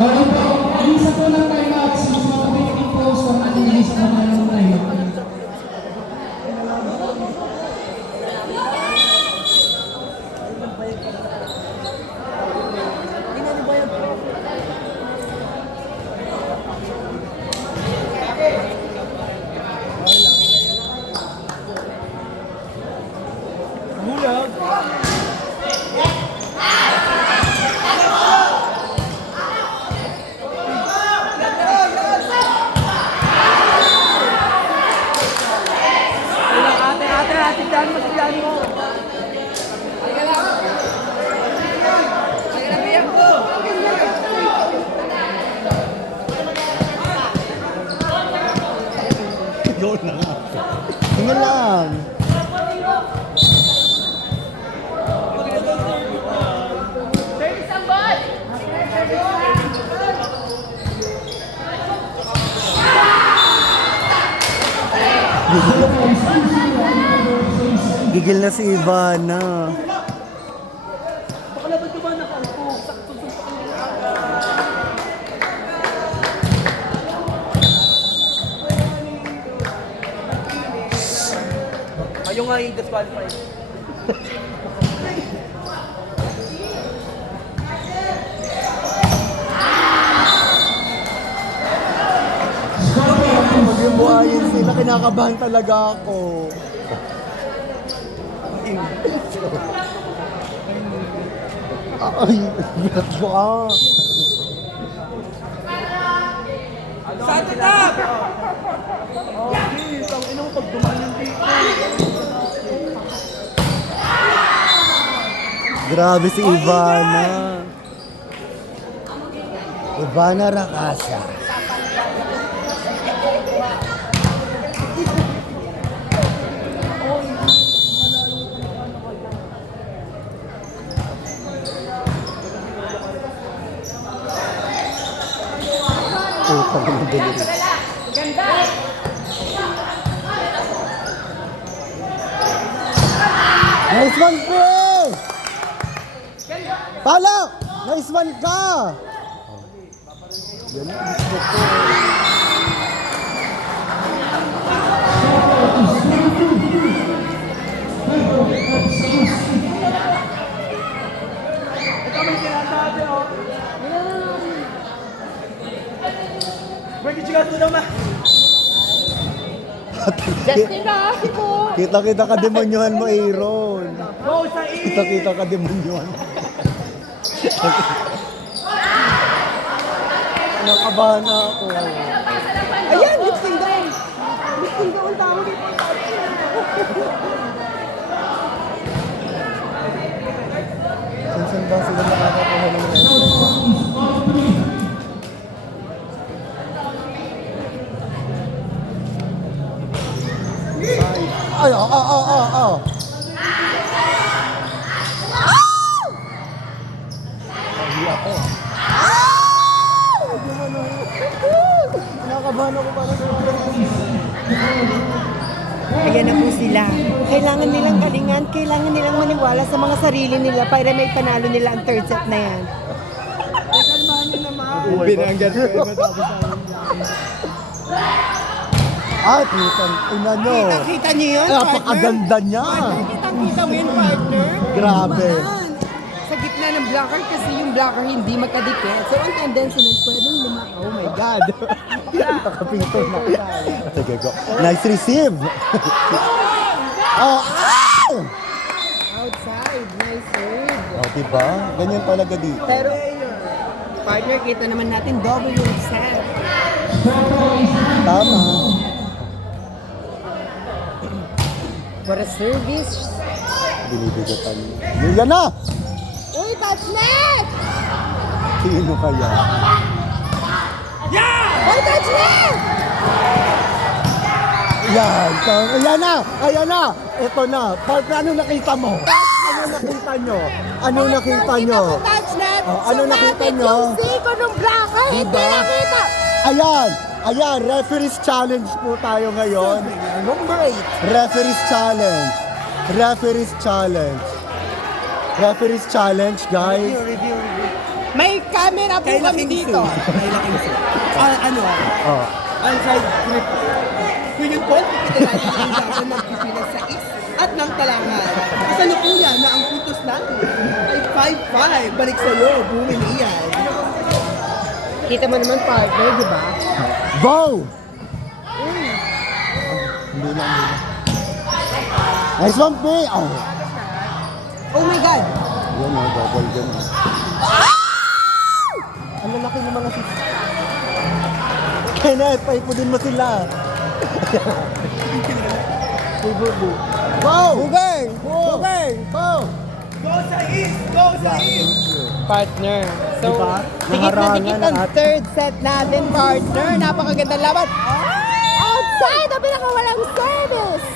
Bago po, isa po ng time-out. Since mga post ang ating isa po ng time-out. Tingnan lang. Gigil na si Ivana. Ayaw nga yung disqualified. Pag yung buhayin sila, kinakabahan talaga ako. Ay, bigat ko ah. Sa tatap! Okay, ang inong pag dumaan yung dito. Grabe si Ivana. Ivana Rakasa. Putang ina delivery. Nice one, Chris! Palak! Nice one ka! Yan ang gusto ko. Ito may sinasabi, oh. Where did you guys do daw, ma? Justin na ako po. Kita-kita ka demonyohan mo, Aaron. Go sa E! Kita-kita ka demonyohan. Nakabahan na ako. Ayan, lipsing doon. Lipsing doon, tama dito. Saan ba sila nakakakuha ng referee? Ay, Ay, ako. Nakakabahan ako para sa Ayan na po sila. Kailangan nilang galingan, kailangan nilang maniwala sa mga sarili nila para may panalo nila ang third set na yan. Kalmahan niyo naman. Binanggan ko yung matapos At, ina nyo. Kita niyo yun, Napakaganda niya. Kita mo yun, partner? Grabe. Man, sa gitna ng blocker kasi yung blocker hindi magkadikit. So, ang tendency nun, pwedeng lumaki. Oh my God. Nakapinto na. Sige, go. Nice receive. Oh, ow! Outside, nice save. Oh, diba? Ganyan talaga dito. Pero, partner, kita naman natin double yung set. Tama. For a service. Binibigatan. Yan na! Uy, touch net! Sino kaya? Uy, touch net! Yan. Ayan na! Ayan na! Ito na. Partner, ano nakita mo? Ano nakita nyo? Ano nakita nyo? Nakita ko touch net. Oh, ano nakita nyo? Yung siko ng blocker, hindi Diba? nakita. Ayan! Ayan! Referee's challenge po tayo ngayon. Number 8. Referee's challenge. Referee's challenge. Referee's challenge, guys. Review. May camera po Kay kami Laking dito. Su. Kay Laking Su. Ano? Oh. Outside grip. Yun po, kita natin ang dapat magpipilas sa is at ng talangan. Kasalukuyan na ang puntos natin ay 5-5. Balik sa'yo, bumin iyan. Kita mo naman partner, di ba? Go! Hindi na. Nice one, P! Oh. Oh my God! Yan o, double gun. Ang laki ng mga sis. Kenneth, paipudin mo sila. Go! Bugeng! Bugeng! Go! Go sa is! Go sa is! Partner. So, Diba? dikit na Naharangan dikit ang ang ating- third set natin, partner. Napakagandang laban. Outside na pinakawalang service.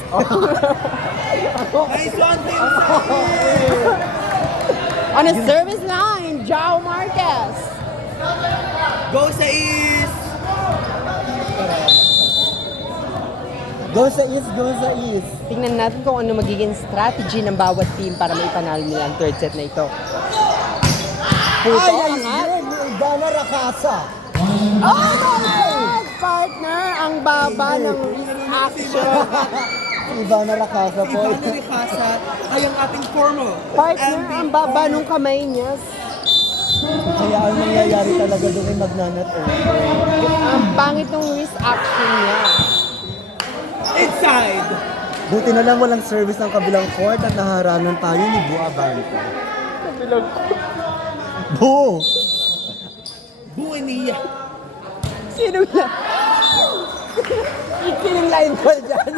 Nice one, team sa is! On a service line, Jao Marquez. Go sa is! Go sa east, go sa east. Tingnan natin kung ano magiging strategy ng bawat team para maipanalo nila ang third set na ito. Puto, Ay, nice angat. game ni Ivana Rakasa. Oh my God! Partner, ang baba ng action. Ivana Rakasa po. Ivana Ricasa ay ang ating former Partner, ang baba nung kamay niya. Kaya ang nangyayari talaga doon ay magnanat Ang pangit ng wrist action niya. inside. Buti na lang walang service ng kabilang court at naharangan tayo ni Bu Abante. Bu! Bumin iyan. Sino na? Kiling line ball dyan.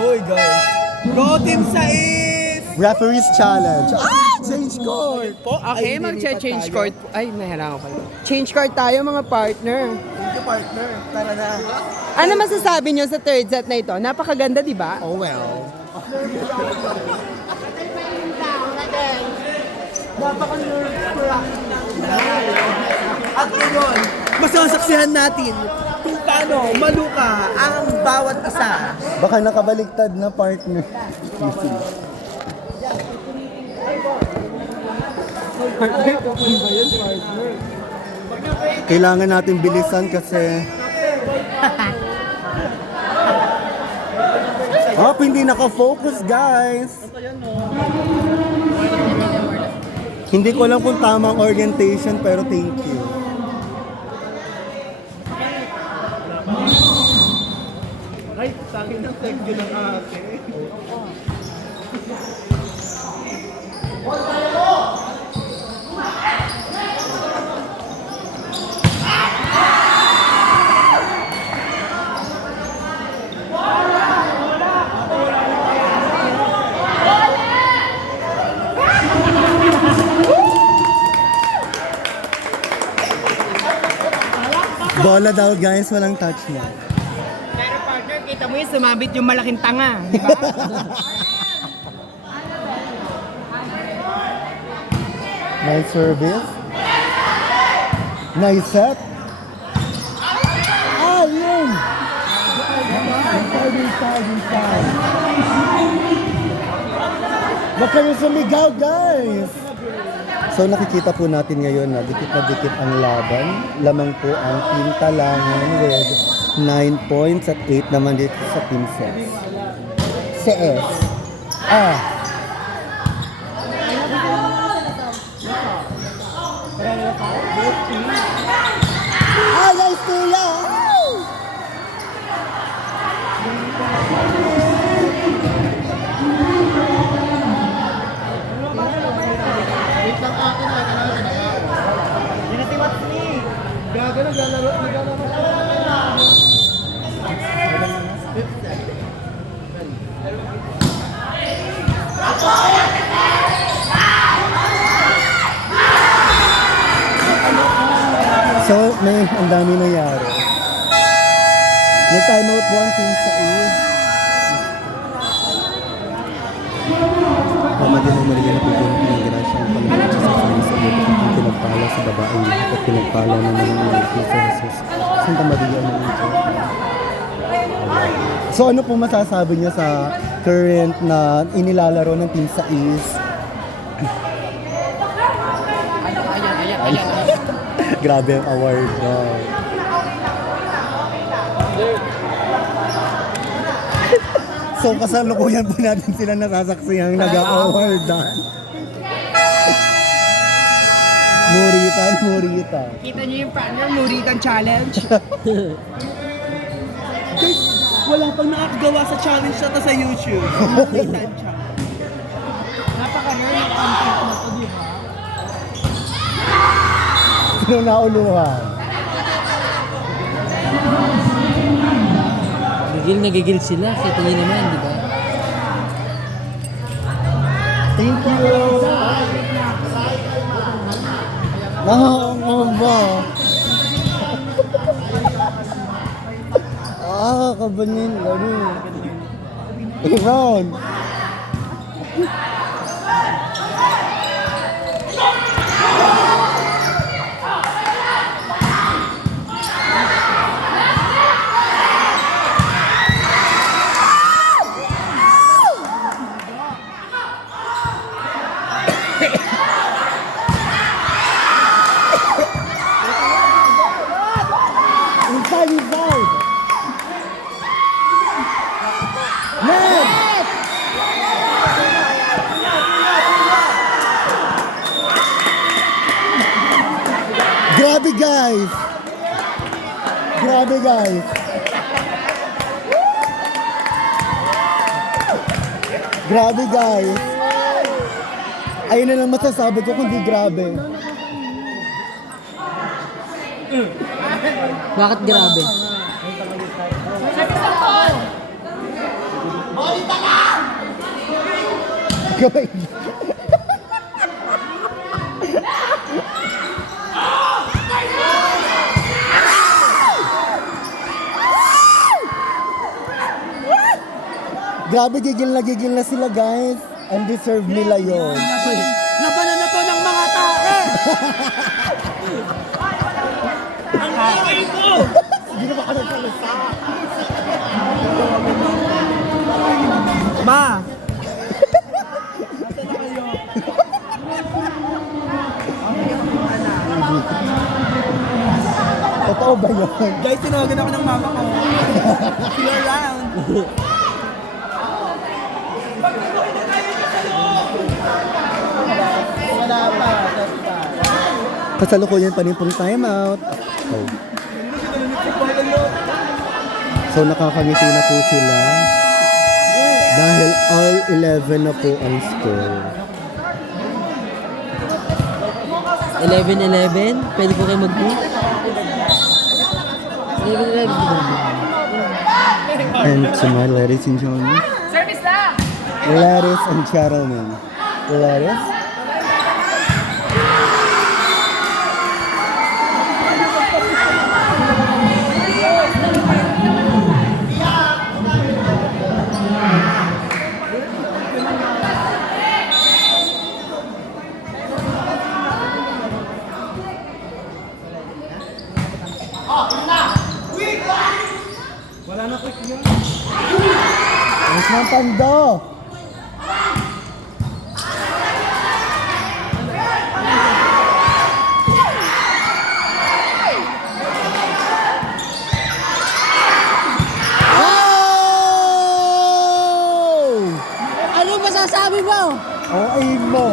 Uy, guys. Go team sa is! Referee's challenge. Ah! Change court! Okay, mag-change court. Ay, nahirangan ko pala. Change court tayo mga partner. Thank you, partner. Tara na. Ano masasabi nyo sa third set na ito? Napakaganda, di ba? Oh well. At ngayon, masasaksihan natin kung paano maluka ang bawat isa. Baka nakabaliktad na partner. Kailangan natin bilisan kasi hindi naka-focus guys. Hindi ko alam kung tamang orientation pero thank you. Ay, sa akin ang thank you ng ate. Bola daw guys, walang touch na. Pero partner, kita mo yung sumabit yung malaking tanga, di ba? Nice service. Nice set. Yun! Inside. Huwag kayo sumigaw, guys! So nakikita po natin ngayon na dikit ang laban. Lamang po ang Team Talangan with 9 points at 8 naman dito sa Team CS. CS. Nice Tula! So, ang dami nangyari. Nag-time out one team sa A. Pamagyan ng Maria na pagyan ng grasya ang panalang sa sarili sa iyo at pinagpala sa babaeng lahat at pinagpala na naman ng Kristo Jesus. Santa Maria ng Diyos. So ano po masasabi niya sa current na inilalaro ng team sa East? Grabe ang award na. So kasalukuyan po natin sila nasasaksihang nag-award na. Murita. Kita niyo yung partner, Muritan Challenge. Guys, wala pang nakakagawa sa challenge na to sa YouTube. Muritan Challenge. Napaka-rare ng content na to, di ba? Sino nauluhan? Nagigil sila. Kita niyo naman, di ba? Thank you! Nakakangamba! Kabanin. Lalo. Aaron! Inside! Ned! Grabe guys! Grabe guys! Ayun na lang masasabi ko kundi grabe. Bakit grabe? Gawin. Grabe, gigil na sila guys. And deserve nila yun. Labanan na to ng mga tae! Ang away ko! Hindi na baka nagsalasa. Ma! Totoo ba yun? Guys, tinawagan ako ng mama ko. See you around. Kasalukuyan pa rin pong time out. Oh. So nakakangiti na po sila. Dahil all 11 na po ang score. 11-11? Pwede po kayo mag-book? 11-11. And to my ladies and gentlemen. Service na! Ladies and gentlemen. Ladies. Ang mga pando. Ano masasabi mo? Okay mo.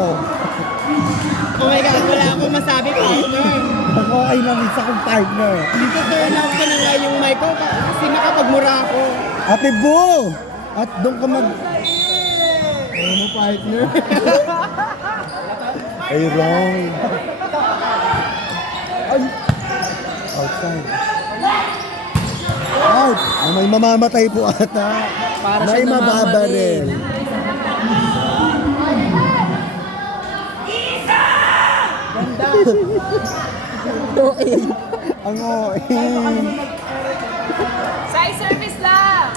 Oh my God, wala akong masabi, partner. Ako ay namisa kong partner. Dito turn off ko na nga yung mic ko kasi makapagmura ako. Ate Bo! At doon ka mag... Ano mo partner? Ay, wrong. Ay! Outside. Out! May mamamatay po ata. Para May siya mababaril. Ang Side service lang!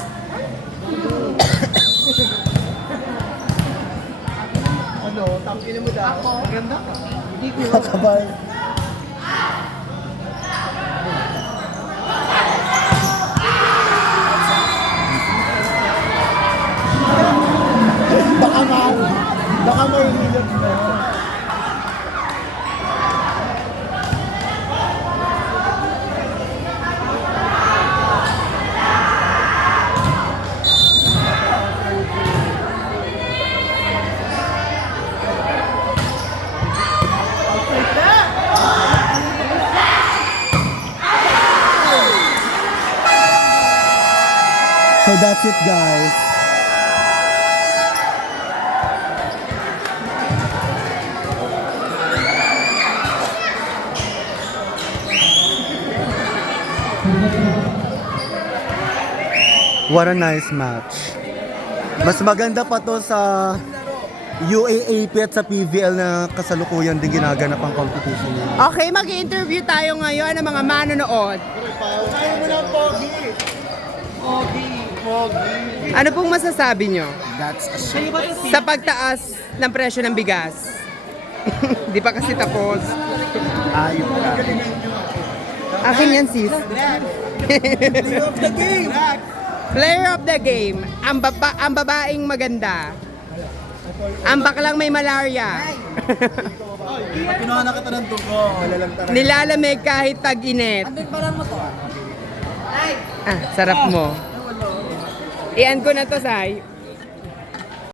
Ano, tangkilin mo daw. Maganda ka. Hindi ko yun. kakabal. Baka may hilot mo. that's it, guys. What a nice match. Mas maganda pa to sa UAAP at sa PVL na kasalukuyan din ginaganap ang competition nila. Okay, mag-interview tayo ngayon ng mga manonood. Ano pong masasabi nyo? Sa pagtaas ng presyo ng bigas. Di pa kasi tapos. Akin yan, sis. Player of the game. Ang babaeng maganda. Ang baklang may malaria. Pinuha na kita ng dugo. Nilalamig kahit tag-init. Ah, sarap mo. Iyan ko na to, Sai.